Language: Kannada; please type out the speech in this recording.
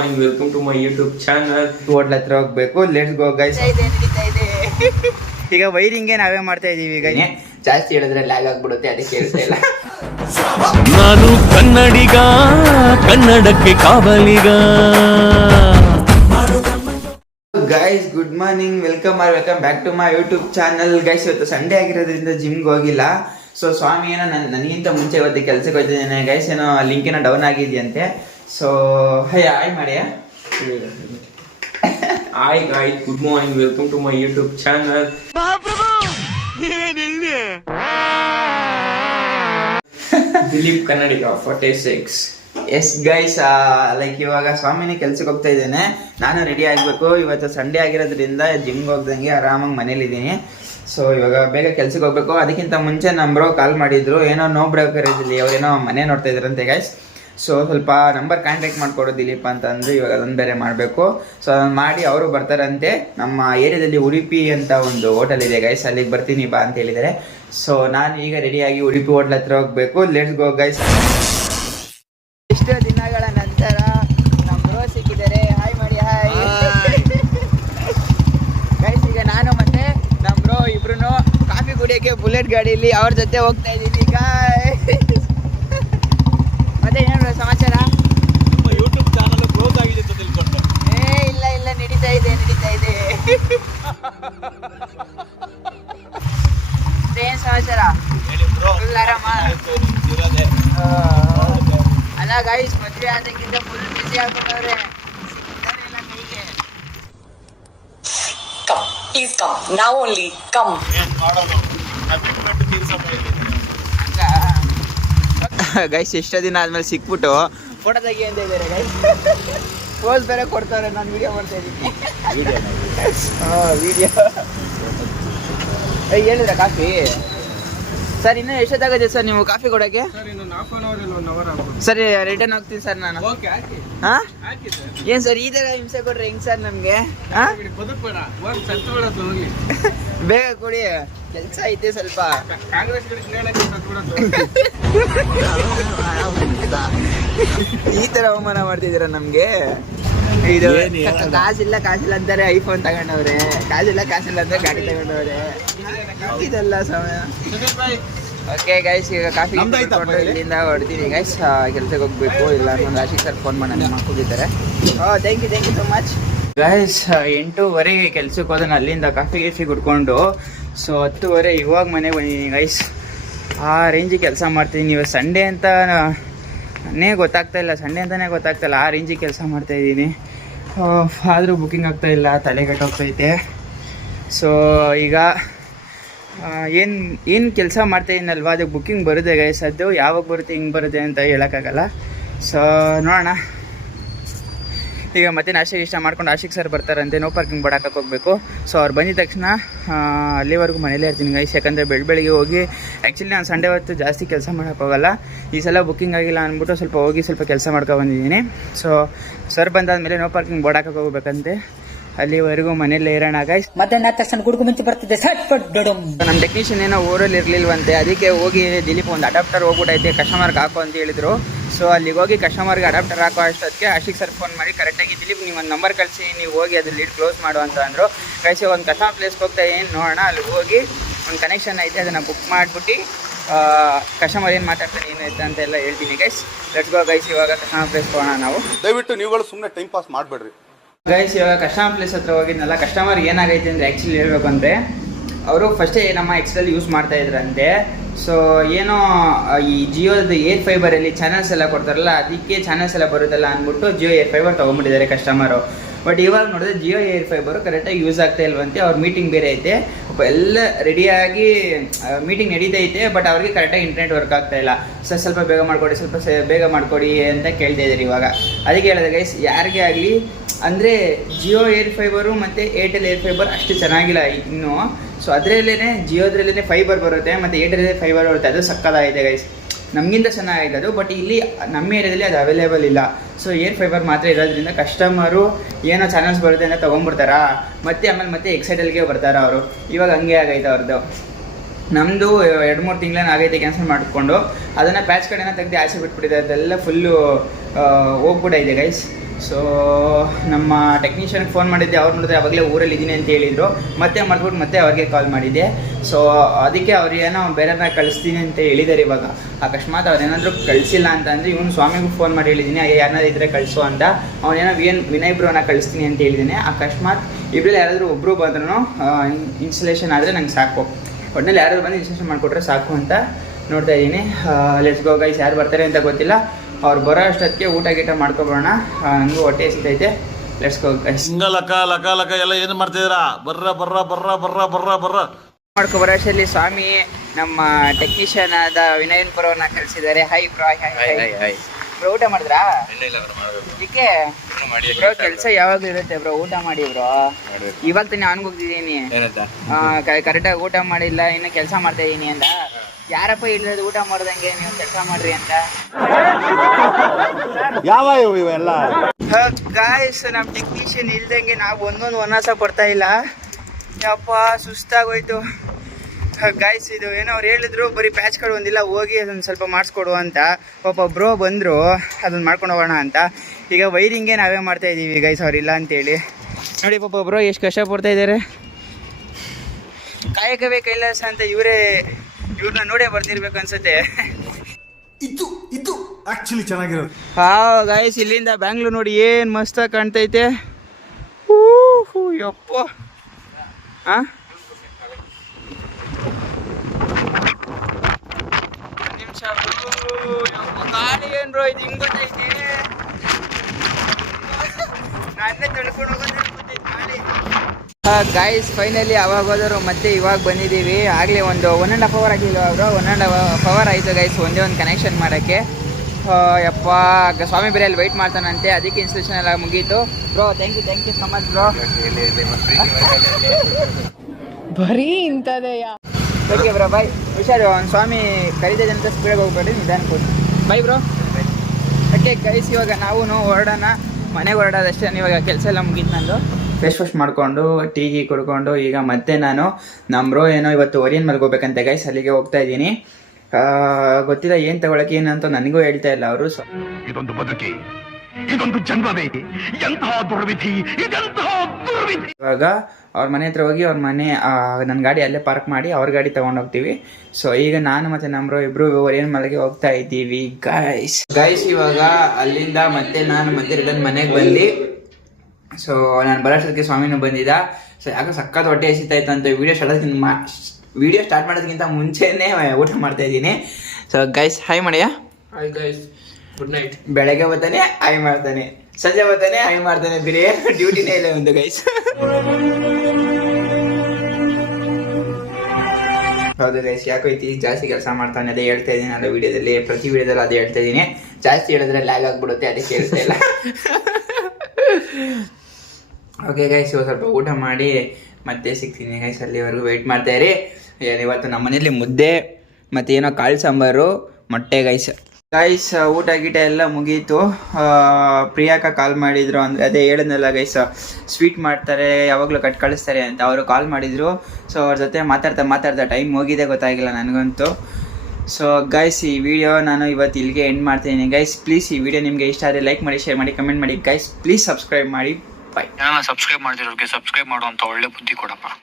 Morning, welcome to my YouTube channel. ಹೋಟ್ಲ ಹತ್ರ ಹೋಗ್ಬೇಕು. Let's go guys. ಈಗ ವೈರಿಂಗ್ ನಾವೇ ಮಾಡ್ತಾ ಇದೀವಿ. ಈಗ ಜಾಸ್ತಿ ಹೇಳಿದ್ರೆ ಲ್ಯಾಗ್ ಆಗ್ಬಿಡುತ್ತೆ, ಅದಕ್ಕೆ ಹೇಳ್ತಾ ಇಲ್ಲ. ನಾನು ಕನ್ನಡಿಗ, ಕನ್ನಡಕ್ಕೆ ಕಾವಲಿಗ. Guys good morning, welcome back to my YouTube channel. Guys ಇವತ್ತು ಸಂಡೇ ಆಗಿರೋದ್ರಿಂದ ಜಿಮ್ಗೆ ಹೋಗಿಲ್ಲ. ಸೊ ಸ್ವಾಮಿ ಏನೋ ನನಗಿಂತ ಮುಂಚೆ ಇವತ್ತು ಕೆಲ್ಸಕ್ಕೆ ಹೋಗ್ತಿದ್ದೇನೆ. ಗೈಸ್ ಏನೋ ಲಿಂಕ್ ಏನೋ ಡೌನ್ ಆಗಿದೆಯಂತೆ. ಸೊ ಹಾಯ್ ಮಾಡಿಯಾ? Hi guys, good morning, welcome to my YouTube channel. Dileep Kannadiga 46. Yes guys, like ಇವಾಗ ಸ್ವಾಮಿನಿ ಕೆಲ್ಸಕ್ಕೆ ಹೋಗ್ತಾ ಇದ್ದೇನೆ. ನಾನು ರೆಡಿ ಆಗಬೇಕು. ಇವತ್ತು ಸಂಡೇ ಆಗಿರೋದ್ರಿಂದ ಜಿಮ್ಗೆ ಹೋಗ್ದಂಗೆ ಆರಾಮಾಗಿ ಮನೇಲಿದ್ದೀನಿ. ಸೊ ಇವಾಗ ಬೇಗ ಕೆಲ್ಸಕ್ಕೆ ಹೋಗ್ಬೇಕು. ಅದಕ್ಕಿಂತ ಮುಂಚೆ ನಮ್ಮ ಬ್ರೋ ಕಾಲ್ ಮಾಡಿದ್ರು, ಏನೋ ನೋ ಬ್ರೋಕರೇಜ್ ಅಲ್ಲಿ ಅವ್ರೇನೋ ಮನೆ ನೋಡ್ತಾ ಇದ್ರಂತೆ ಗೈಸ್. ಸೊ ಸ್ವಲ್ಪ ನಂಬರ್ ಕಾಂಟ್ಯಾಕ್ಟ್ ಮಾಡಿಕೊಡು ದಿಲೀಪ್ ಅಂತ ಅಂದರು. ಇವಾಗ ಅದನ್ನು ಬೇರೆ ಮಾಡಬೇಕು. ಸೊ ಅದನ್ನು ಮಾಡಿ ಅವರು ಬರ್ತಾರಂತೆ. ನಮ್ಮ ಏರಿಯಾದಲ್ಲಿ ಉಡುಪಿ ಅಂತ ಒಂದು ಹೋಟೆಲ್ ಇದೆ ಗೈಸ್, ಅಲ್ಲಿಗೆ ಬರ್ತೀನಿ ಬಾ ಅಂತ ಹೇಳಿದ್ದಾರೆ. ಸೊ ನಾನು ಈಗ ರೆಡಿಯಾಗಿ ಉಡುಪಿ ಹೋಟ್ಲ್ ಹತ್ರ ಹೋಗ್ಬೇಕು. Let's go guys. ಎಷ್ಟೋ ದಿನಗಳ ನಂತರ ನಮ್ಮ ಬ್ರೋ ಸಿಕ್ಕಿದ್ದಾರೆ. ಹಾಯ್ ಮಾಡಿ, ಹಾಯ್ ಗೈಸ್. ಈಗ ನಾನು ಮತ್ತೆ ನಮ್ಮ ಬ್ರೋ ಇಬ್ರು ಕಾಫಿ ಕುಡಿಯೋಕ್ಕೆ ಬುಲೆಟ್ ಗಾಡಿಯಲ್ಲಿ ಅವ್ರ ಜೊತೆ ಹೋಗ್ತಾ ಇದ್ದೀನಿ ಗಾಯ್ಸ್. ಮತ್ತೆ ಏನು ಸಮಾಚಾರ? ಯೂಟ್ಯೂಬ್ ಚಾನಲ್ ಕ್ಲೋಸ್ ಆಗಿದೆ ಅಂತ ತಿಳ್ಕೊಂಡೆ. ಇಲ್ಲ ನಡೀತಾ ಇದೆ. ಏನ್ ಸಮಾಚಾರ? ಫುಲ್ ಆರಾಮ? ಅಲ್ಲ ಗೈಸ್, ಮದ್ವೆ ಆದಕ್ಕಿಂತ ಫುಲ್ ಬಿಸಿ ಆಗ್ಬಿಟ್ಟವ್ರೆ. Please come. Now only come. Guys ಎಷ್ಟೋ ದಿನ ಆದ್ಮೇಲೆ ಸಿಕ್ಬಿಟ್ಟು ಫೋಟೋ ತೆಗಿ ಅಂತ ಇದ್ದಾರೆ ಗೈಸ್. ಪೋಸ್ ಬೇರೆ ಕೊಡ್ತಾರೆ. ನಾನು ವಿಡಿಯೋ ಮಾಡ್ತಾ ಇದ್ದೀನಿ. ವಿಡಿಯೋ ಹೇಳಿದ್ರ ಕಾಫಿ ಸರ್? ಇನ್ನೂ ಎಷ್ಟೊತ್ತಾಗುತ್ತೆ ಸರ್ ನೀವು ಕಾಫಿ ಕೊಡೋಕ್ಕೆ? ಸರಿ ರಿಟರ್ನ್ ಹೋಗ್ತೀನಿ ಸರ್ ನಾನು. ಹಾಂ ಏನು ಸರ್ ಈ ಥರ ಹಿಂಸೆ ಕೊಡ್ರಿ ಹೆಂಗೆ ಸರ್ ನಮಗೆ? ಹಾಂ ಬೇಗ ಕೊಡಿ, ಕೆಲಸ ಐತೆ ಸ್ವಲ್ಪ. ಈ ಥರ ಅವಮಾನ ಮಾಡ್ತಿದ್ದೀರಾ ನಮಗೆ. ಇದು ಕಾಸಿಲ್ಲ ಅಂತಾರೆ ಐಫೋನ್ ತಗೊಂಡವ್ರೆ, ಕಾಸಿಲ್ಲ ಅಂದ್ರೆ ಗಾಡಿ ತಗೊಂಡವ್ರೆ. ಇದೆಲ್ಲ ಸಮಯ. ಓಕೆ ಗೈಸ್, ಈಗ ಕಾಫಿ ಇಲ್ಲಿಂದ ಹೊಡ್ತೀನಿ ಗೈಸ್. ಕೆಲ್ಸಕ್ಕೆ ಹೋಗ್ಬೇಕು. ಇಲ್ಲ ಒಂದು ಆಶಿಕ್ ಸರ್ ಫೋನ್ ಮಾಡಿ ಹೋಗಿದ್ದಾರೆ. Thank you so much guys. 8:30 ಕೆಲ್ಸಕ್ಕೆ ಹೋದನು. ಅಲ್ಲಿಂದ ಕಾಫಿ ಕುಡ್ಕೊಂಡು ಸೊ 10:30 ಇವಾಗ ಮನೆಗೆ ಬಂದಿದ್ದೀನಿ ಗೈಸ್. ಆ ರೇಂಜಿಗೆ ಕೆಲಸ ಮಾಡ್ತಿದ್ದೀನಿ. ಇವಾಗ ಸಂಡೇ ಅಂತನೇ ಗೊತ್ತಾಗ್ತಾಯಿಲ್ಲ. ಆ ರೇಂಜಿಗೆ ಕೆಲಸ ಮಾಡ್ತಾಯಿದ್ದೀನಿ. ಆದರೂ ಬುಕ್ಕಿಂಗ್ ಆಗ್ತಾಯಿಲ್ಲ, ತಲೆ ಕೆಟ್ಟೋಗ್ತೈತೆ. ಸೊ ಈಗ ಏನು ಕೆಲಸ ಮಾಡ್ತಾಯಿದ್ದೀನಲ್ವ, ಅದಕ್ಕೆ ಬುಕ್ಕಿಂಗ್ ಬರುತ್ತೆ ಗೈಸ್. ಅದು ಯಾವಾಗ ಬರುತ್ತೆ ಹಿಂಗೆ ಬರುತ್ತೆ ಅಂತ ಹೇಳೋಕ್ಕಾಗಲ್ಲ. ಸೊ ನೋಡೋಣ. ಈಗ ಮತ್ತೆ ನಾಷ್ಟ ಇಷ್ಟ ಮಾಡ್ಕೊಂಡು ಆಶಿಕ್ ಸರ್ ಬರ್ತಾರಂತೆ. ನೋ ಪಾರ್ಕಿಂಗ್ ಬೋರ್ಡ್ ಹಾಕಕ್ಕೆ ಹೋಗಬೇಕು. ಸೊ ಅವ್ರು ಬಂದಿದ ತಕ್ಷಣ ಅಲ್ಲಿವರೆಗೂ ಮನೇಲೇ ಇರ್ತೀನಿ ಗೈಸ್. ಯಾಕಂದರೆ ಬೆಳಗ್ಗೆ ಹೋಗಿ ಆ್ಯಕ್ಚುಲಿ ನಾನು ಸಂಡೇ ಹೊತ್ತು ಜಾಸ್ತಿ ಕೆಲಸ ಮಾಡೋಕ್ಕೋಗಲ್ಲ. ಈ ಸಲ ಬುಕ್ಕಿಂಗ್ ಆಗಿಲ್ಲ ಅಂದ್ಬಿಟ್ಟು ಸ್ವಲ್ಪ ಕೆಲಸ ಮಾಡ್ಕೊಬಂದಿದ್ದೀನಿ. ಸೊ ಸರ್ ಬಂದಾದಮೇಲೆ ನೋ ಪಾರ್ಕಿಂಗ್ ಬೋರ್ಡ್ ಹಾಕಕ್ಕೆ ಹೋಗ್ಬೇಕಂತೆ. ಅಲ್ಲಿವರೆಗೂ ಮನೇಲೇ ಇರೋಣ ಗೈಸ್. ಮಧ್ಯಾಹ್ನ ತಕ್ಷಣ ಗುಡುಗು ಮಿಂಚು ಬರ್ತಿದೆ. ನಮ್ಮ ಟೆಕ್ನಿಷಿಯನ್ ಏನೋ ಊರಲ್ಲಿ ಇರಲಿಲ್ವಂತೆ, ಅದಕ್ಕೆ ಹೋಗಿ ದಿಲೀಪ್ ಒಂದು ಅಡಾಪ್ಟರ್ ಹೋಗ್ಬಿಟ್ಟೈತೆ, ಕಸ್ಟಮರ್ಗೆ ಹಾಕೋ ಅಂತ ಹೇಳಿದ್ರು. ಸೊ ಅಲ್ಲಿಗೆ ಹೋಗಿ ಕಸ್ಟಮರ್ಗೆ ಅಡಾಪ್ಟರ್ ಹಾಕೋ ಅಷ್ಟೊತ್ತಿಗೆ ಆಶಿಕ್ ಸರ್ ಫೋನ್ ಮಾಡಿ ಕರೆಕ್ಟಾಗಿ ದಿಲೀಪ್ ನೀವು ಒಂದು ನಂಬರ್ ಕಳಿಸಿ, ನೀವು ಹೋಗಿ ಅದು ಲೀಡ್ ಕ್ಲೋಸ್ ಮಾಡು ಅಂತ ಅಂದರು. ಗೈಸ್ ಒಂದು ಕಸ್ಟಮರ್ ಪ್ಲೇಸ್ಗೆ ಹೋಗ್ತಾ ಏನು ನೋಡೋಣ. ಅಲ್ಲಿಗೆ ಹೋಗಿ ಒಂದು ಕನೆಕ್ಷನ್ ಐತೆ, ಅದನ್ನು ಬುಕ್ ಮಾಡಿಬಿಟ್ಟು ಕಸ್ಟಮರ್ ಏನು ಮಾತಾಡ್ತಾನೆ ಏನು ಐತೆ ಅಂತೆಲ್ಲ ಹೇಳ್ತೀನಿ ಗೈಸ್. Let's go guys. ಇವಾಗ ಕಸ್ಟಮರ್ ಪ್ಲೇಸ್ಗೆ ಹೋಗೋಣ ನಾವು. ದಯವಿಟ್ಟು ನೀವುಗಳು ಸುಮ್ಮನೆ ಟೈಮ್ ಪಾಸ್ ಮಾಡಬೇಡ್ರಿ ಗೈಸ್. ಇವಾಗ ಕಸ್ಟಮರ್ ಪ್ಲೇಸ್ ಹತ್ರ ಹೋಗಿದ್ನಲ್ಲ, ಕಸ್ಟಮರ್ ಏನಾಗೈತೆ ಅಂದರೆ ಆ್ಯಕ್ಚುಲಿ ಹೇಳ್ಬೇಕು ಅಂದರೆ ಅವರು ಫಸ್ಟೇ ನಮ್ಮ ಎಕ್ಸೆಲ್ ಯೂಸ್ ಮಾಡ್ತಾ ಇದ್ರಂತೆ. ಸೊ ಏನೋ ಈ ಜಿಯೋದು ಏರ್ ಫೈಬರಲ್ಲಿ ಚಾನಲ್ಸ್ ಎಲ್ಲ ಕೊಡ್ತಾರಲ್ಲ, ಅದಕ್ಕೆ ಚಾನಲ್ಸ್ ಎಲ್ಲ ಬರುತ್ತಲ್ಲ ಅಂದ್ಬಿಟ್ಟು ಜಿಯೋ ಏರ್ ಫೈಬರ್ ತೊಗೊಂಡ್ಬಿಟ್ಟಿದ್ದಾರೆ ಕಸ್ಟಮರು. ಬಟ್ ಇವಾಗ ನೋಡಿದ್ರೆ ಜಿಯೋ ಏರ್ ಫೈಬರು ಕರೆಕ್ಟಾಗಿ ಯೂಸ್ ಆಗ್ತಾ ಇಲ್ವಂತೆ. ಅವ್ರ ಮೀಟಿಂಗ್ ಬೇರೆ ಐತೆ, ಎಲ್ಲ ರೆಡಿಯಾಗಿ ಮೀಟಿಂಗ್ ನಡೀತೈತೆ. ಬಟ್ ಅವ್ರಿಗೆ ಕರೆಕ್ಟಾಗಿ ಇಂಟರ್ನೆಟ್ ವರ್ಕ್ ಆಗ್ತಾ ಇಲ್ಲ. ಸರ್ ಸ್ವಲ್ಪ ಬೇಗ ಮಾಡಿಕೊಡಿ ಅಂತ ಕೇಳ್ತಾ ಇದ್ದಾರೆ ಇವಾಗ. ಅದಕ್ಕೆ ಹೇಳಿದೆ ಗೈಸ್, ಯಾರಿಗೇ ಆಗಲಿ ಅಂದರೆ ಜಿಯೋ ಏರ್ ಫೈಬರು ಮತ್ತು ಏರ್ಟೆಲ್ ಏರ್ ಫೈಬರ್ ಅಷ್ಟು ಚೆನ್ನಾಗಿಲ್ಲ ಇನ್ನೂ. ಸೊ ಅದರಲ್ಲೇ ಜಿಯೋದ್ರಲ್ಲೇ ಫೈಬರ್ ಬರುತ್ತೆ ಮತ್ತು ಏರ್ಟೆಲ್ಲೇ ಫೈಬರ್ ಬರುತ್ತೆ. ಅದು ಸಕ್ಕತ್ತಾಗಿದೆ ಗೈಸ್, ನಮಗಿಂತ ಚೆನ್ನಾಗಿದೆ ಅದು. ಬಟ್ ಇಲ್ಲಿ ನಮ್ಮ ಏರಿಯಾದಲ್ಲಿ ಅದು ಅವೈಲೇಬಲ್ ಇಲ್ಲ. ಸೊ ಏರ್ ಫೈಬರ್ ಮಾತ್ರ ಇರೋದ್ರಿಂದ ಕಸ್ಟಮರು ಏನೋ ಚಾನಲ್ಸ್ ಬರುತ್ತೆ ಅಂತ ತೊಗೊಂಡ್ಬಿಡ್ತಾರಾ, ಮತ್ತೆ ಎಕ್ಸೈಟಲ್ಗೆ ಬರ್ತಾರ ಅವರು. ಇವಾಗ ಹಂಗೆ ಆಗೈತೆ ಅವ್ರದ್ದು. ನಮ್ಮದು 2-3 ತಿಂಗಳೇನು ಆಗೈತೆ ಕ್ಯಾನ್ಸಲ್ ಮಾಡಿಕೊಂಡು, ಅದನ್ನು ಪ್ಯಾಚ್ ಕಡೆನ ತೆಗೆದು ಆಸೆ ಬಿಟ್ಬಿಟ್ಟಿದೆ. ಅದೆಲ್ಲ ಫುಲ್ಲು ಹೋಗ್ಬಿಟ್ಟೈತೆ ಗೈಸ್. ಸೊ ನಮ್ಮ ಟೆಕ್ನಿಷಿಯನ್ಗೆ ಫೋನ್ ಮಾಡಿದ್ದೆ, ಅವ್ರು ನೋಡಿದ್ರೆ ಅವಾಗಲೇ ಊರಲ್ಲಿ ಇದ್ದೀನಿ ಅಂತ ಹೇಳಿದರು. ಮತ್ತೆ ಮಾಡ್ಬಿಟ್ಟು ಮತ್ತೆ ಅವ್ರಿಗೆ ಕಾಲ್ ಮಾಡಿದ್ದೆ. ಸೊ ಅದಕ್ಕೆ ಅವ್ರು ಏನೋ ಬೇರೆಯವ್ರನ್ನ ಕಳಿಸ್ತೀನಿ ಅಂತ ಹೇಳಿದ್ದಾರೆ. ಇವಾಗ ಅಕಸ್ಮಾತ್ ಅವ್ರೇನಾದರೂ ಕಳಿಸಿಲ್ಲ ಅಂತಂದರೆ ಇವನು ಸ್ವಾಮಿಗೂ ಫೋನ್ ಮಾಡಿ ಹೇಳಿದ್ದೀನಿ, ಯಾರನ್ನಾರು ಇದ್ದರೆ ಕಳಿಸು ಅಂತ. ಅವನೇನೋ ವಿನಯ್ ಬ್ರೋನ ಕಳಿಸ್ತೀನಿ ಅಂತ ಹೇಳಿದ್ದೀನಿ. ಅಕಸ್ಮಾತ್ ಇಬ್ಬರಲ್ಲಿ ಯಾರಾದರೂ ಒಬ್ಬರು ಬಂದ್ರೂ ಇನ್ಸ್ಟಲೇಷನ್ ಆದರೆ ನಂಗೆ ಸಾಕು, ಒಟ್ಟಿನಲ್ಲಿ ಯಾರಾದ್ರು ಬಂದು ಇನ್ಸ್ಟಲೇಷನ್ ಮಾಡಿಕೊಟ್ರೆ ಸಾಕು ಅಂತ ನೋಡ್ತಾ ಇದ್ದೀನಿ. Let's go guys. ಯಾರು ಬರ್ತಾರೆ ಅಂತ ಗೊತ್ತಿಲ್ಲ, ಅವ್ರು ಬರೋ ಅಷ್ಟೊತ್ತಿಗೆ ಊಟ ಗೀಟ ಮಾಡ್ಕೊಬೋಣ. ನನಗೂ ಹೊಟ್ಟೆ ಎಸಿತೈತೆ. Let's go guys. ಲಕ ಲಕ ಲಕ ಎಲ್ಲ ಏನು ಮಾಡ್ತಿದ್ದೀರಾ? ಬರ್ರ ಮಾಡ್ಕೊಬರೋ ಅಷ್ಟರಲ್ಲಿ ಸ್ವಾಮಿ ನಮ್ಮ ಟೆಕ್ನಿಷಿಯನ್ ಆದ ವಿನಯನ್ ಪುರವನ್ನ ಕಳಿಸಿದ್ದಾರೆ. High bro. ಹೈ ಬ್ರೋ, ಊಟ ಮಾಡಿದ್ರಾ? ಇದಕ್ಕೆ ಬ್ರೋ ಕೆಲಸ ಯಾವಾಗಲೂ ಇರುತ್ತೆ ಬ್ರೋ, ಊಟ ಮಾಡಿ ಬ್ರೋ. ಇವಾಗ ತಾನೇ ಅನ್ಕೋಗ್ತಿದ್ದೀನಿ ಕರೆಕ್ಟಾಗಿ ಊಟ ಮಾಡಿಲ್ಲ, ಇನ್ನು ಕೆಲಸ ಮಾಡ್ತಾ ಇದ್ದೀನಿ ಅಂತ. ಯಾರಪ್ಪ ಇಲ್ಲದ ಊಟ ಮಾಡ್ದಂಗೆ ನೀವು ಕೆಲಸ ಮಾಡ್ರಿ ಅಂತ. ಯಾವ ಇವೆಲ್ಲ ಗಾಯ್ಸ್, ನಮ್ಮ ಟೆಕ್ನಿಷಿಯನ್ ಇಲ್ದಂಗೆ ನಾವು ಒಂದೊಂದು ಒನ್ನಾಸ ಪಡ್ತಾ ಇಲ್ಲ. ಯಪ್ಪ ಸುಸ್ತಾಗೋಯ್ತು ಗಾಯ್ಸ್. ಇದು ಏನೋ ಅವ್ರು ಹೇಳಿದ್ರು ಬರೀ ಪ್ಯಾಚ್ಗಳು ಒಂದಿಲ್ಲ, ಹೋಗಿ ಅದನ್ನು ಸ್ವಲ್ಪ ಮಾಡಿಸ್ಕೊಡು ಅಂತ. ಪಾಪ ಬ್ರೋ ಬಂದರು ಅದನ್ನು ಮಾಡ್ಕೊಂಡು ಹೋಗೋಣ ಅಂತ. ಈಗ ವೈರಿಂಗೇ ನಾವೇ ಮಾಡ್ತಾ ಇದ್ದೀವಿ ಗೈಸ್, ಅವ್ರಿಲ್ಲ ಅಂತೇಳಿ. ನೋಡಿ ಪಾಪ ಬ್ರೋ ಎಷ್ಟು ಕಷ್ಟಪಡ್ತಾ ಇದ್ದಾರೆ. ಕಾಯಕವೇ ಕೈಲಾಸ ಅಂತ ಇವ್ರನ್ನ ನೋಡೇ ಬರ್ತಿರ್ಬೇಕು ಅನ್ಸುತ್ತೆ. ಇದು ಆಕ್ಚುಲಿ ಚೆನ್ನಾಗಿರೋದು. ಗಾಯ್ಸ್, ಇಲ್ಲಿಂದ ಬ್ಯಾಂಗ್ಳೂರ್ ನೋಡಿ ಏನು ಮಸ್ತಾಗಿ ಕಾಣ್ತೈತೆ. ಯಪ್ಪ ನಿಮಿಷ ಗಾಡಿ ಏನ್ ಬ್ರೋ ಇದು ಹಿಂಗ್ ಗೊತ್ತೈತಿ? ನಾನೇ ತಳ್ಕೊಂಡು ಹೋಗೋದೇ ಗೊತ್ತೈತಿ ಗಾಡಿ. ಗಾಯ್ಸ್, ಫೈನಲಿ ಅವಾಗ ಹೋದರು ಮತ್ತೆ ಇವಾಗ ಬಂದಿದ್ದೀವಿ. ಆಗಲೇ ಒಂದು 1.5 hour ಆಗಿಲ್ಲ ಅವರು, 1.5 hour ಆಯಿತು ಗೈಸ್ ಒಂದೇ ಒಂದು ಕನೆಕ್ಷನ್ ಮಾಡೋಕ್ಕೆ. ಯಪ್ಪ ಸ್ವಾಮಿ ಬೇರೆ ಅಲ್ಲಿ ವೆಯ್ಟ್ ಮಾಡ್ತಾನಂತೆ, ಅದಕ್ಕೆ ಇನ್ಸ್ಟಲೇಷನ್ ಎಲ್ಲ ಮುಗೀತು. Bro thank you so much bro. ಬರೀ ಇಂಥದೆಯಾ? ಓಕೆ ಬ್ರೋ, ಬಾಯ್. ಹುಷಾರು, ಒಂದು ಸ್ವಾಮಿ ಕರೀತಿದೆ ಅಂತ ಸ್ಪೀಡಾಗಿ ಹೋಗ್ಬೇಡಿ, ನಿಧಾನ ಕೊಡಿ. Bye bro. ಓಕೆ ಗೈಸ್, ಇವಾಗ ನಾವು ಹೊರಡೋಣ, ಮನೆಗೆ ಹೊರಡೋದಷ್ಟೇ. ಇವಾಗ ಕೆಲಸ ಎಲ್ಲ ಮುಗೀತು ನಂದು. ಫ್ರೆಶ್ ಮಾಡಿಕೊಂಡು ಟೀ ಕುಡ್ಕೊಂಡು ಈಗ ಮತ್ತೆ ನಾನು ನಮ್ಮ ಬ್ರೋ ಏನೋ ಇವತ್ತು ಒರಿಯನ್ ಮಲ್ಕೋಬೇಕಂತೆ ಗೈಸ್, ಅಲ್ಲಿಗೆ ಹೋಗ್ತಾ ಇದ್ದೀನಿ. ಗೊತ್ತಿಲ್ಲ ಏನು ತಗೊಳಕ್ಕೆ ಏನಂತ ನನಗೂ ಹೇಳ್ತಾ ಇಲ್ಲ ಅವರು. ಇದೊಂದು ಬದುಕಿ, ಇದೊಂದು ಜನ್ಮವೇ, ಎಂತಹ ದುರ್ವಿಧಿ, ಇದೆಂತಹ ದುರ್ವಿಧಿ. ಇವಾಗ ಅವ್ರ ಮನೆ ಹತ್ರ ಹೋಗಿ ಅವ್ರ ಮನೆ ನನ್ನ ಗಾಡಿ ಅಲ್ಲೇ ಪಾರ್ಕ್ ಮಾಡಿ ಅವ್ರ ಗಾಡಿ ತೊಗೊಂಡೋಗ್ತೀವಿ. ಸೊ ಈಗ ನಾನು ಮತ್ತು ನಮ್ಮ ಬ್ರೋ ಇಬ್ಬರು ಒರಿಯನ್ ಮಲೆಗೆ ಹೋಗ್ತಾ ಇದ್ದೀವಿ ಗೈಸ್. ಇವಾಗ ಅಲ್ಲಿಂದ ಮತ್ತೆ ನಾನು ಮತ್ತೆ ರಿಟರ್ನ್ ಮನೆಗೆ ಬಂದು, ಸೊ ನಾನು ಬರೋಷ್ಟೊತ್ತಿಗೆ ಸ್ವಾಮಿನೂ ಬಂದಿದ್ದ. ಸೊ ಯಾಕೋ ಸಖತ್ ಹೊಟ್ಟೆ ಹಸಿತಾಯ್ತು ಅಂತ ವಿಡಿಯೋ ಸ್ಟಾರ್ಟ್ ಮಾಡೋದಕ್ಕಿಂತ ಮುಂಚೆನೇ ಊಟ ಮಾಡ್ತಾ ಇದ್ದೀನಿ. ಸೊ ಗೈಸ್, ಹಾಯ್ ಮಾಡಯ್ಯ. Hi guys, good night. ಬೆಳಗ್ಗೆ ಬರ್ತಾನೆ ಹಾಯ್ ಮಾಡ್ತಾನೆ, ಸಂಜೆ ಬರ್ತಾನೆ ಹಾಯ್ ಮಾಡ್ತಾನೆ, ಬೇರೆ ಡ್ಯೂಟಿನೇ ಇಲ್ಲ ಒಂದು ಗೈಸ್. ಹೌದು ಗೈಸ್, ಯಾಕೋ ಜಾಸ್ತಿ ಕೆಲಸ ಮಾಡ್ತಾನೆ, ಅದೇ ಹೇಳ್ತಾ ಇದ್ದೀನಿ ಅಲ್ಲ ವಿಡಿಯೋದಲ್ಲಿ, ಪ್ರತಿ ವಿಡಿಯೋದಲ್ಲಿ ಅದೇ ಹೇಳ್ತಾ ಇದ್ದೀನಿ. ಜಾಸ್ತಿ ಹೇಳಿದ್ರೆ ಲ್ಯಾಗ್ ಆಗ್ಬಿಡುತ್ತೆ, ಅದಕ್ಕೆ ಹೇಳ್ತಾ ಇಲ್ಲ. ಓಕೆ ಗೈಸ್, ಸ್ವಲ್ಪ ಊಟ ಮಾಡಿ ಮತ್ತೆ ಸಿಗ್ತೀನಿ ಗೈಸ್. ಅಲ್ಲಿವರೆಗೂ ವೆಯ್ಟ್ ಮಾಡ್ತಾ ಇರಿ. ಇವತ್ತು ನಮ್ಮ ಮನೇಲಿ ಮುದ್ದೆ ಮತ್ತು ಏನೋ ಕಾಳು ಸಾಂಬಾರು, ಮೊಟ್ಟೆ ಗೈಸ್. ಊಟ ಗೀಟ ಎಲ್ಲ ಮುಗೀತು. ಪ್ರಿಯಾಕ ಕಾಲ್ ಮಾಡಿದ್ರು, ಅಂದರೆ ಅದೇ ಹೇಳಿದ್ನಲ್ಲ ಗೈಸ್, ಸ್ವೀಟ್ ಮಾಡ್ತಾರೆ ಯಾವಾಗಲೂ ಕಳಿಸ್ತಾರೆ ಅಂತ. ಅವರು ಕಾಲ್ ಮಾಡಿದರು. ಸೊ ಅವ್ರ ಜೊತೆ ಮಾತಾಡ್ತಾ ಟೈಮ್ ಹೋಗಿದೆ ಗೊತ್ತಾಗಿಲ್ಲ ನನಗಂತೂ. ಸೊ ಗೈಸ್, ಈ ವಿಡಿಯೋ ನಾನು ಇವತ್ತು ಇಲ್ಲಿಗೆ ಎಂಡ್ ಮಾಡ್ತೀನಿ ಗೈಸ್. ಪ್ಲೀಸ್ ಈ ವಿಡಿಯೋ ನಿಮಗೆ ಇಷ್ಟ ಆದರೆ ಲೈಕ್ ಮಾಡಿ, ಶೇರ್ ಮಾಡಿ, ಕಮೆಂಟ್ ಮಾಡಿ ಗೈಸ್. ಪ್ಲೀಸ್ ಸಬ್ಸ್ಕ್ರೈಬ್ ಮಾಡಿ. ಬಾಯ್. ಸಬ್ಸ್ಕ್ರೈಬ್ ಮಾಡಿರೋರಿಗೆ ಸಬ್ಸ್ಕ್ರೈಬ್ ಮಾಡುವಂತ ಒಳ್ಳೆ ಬುದ್ಧಿ ಕೊಡಪ್ಪ.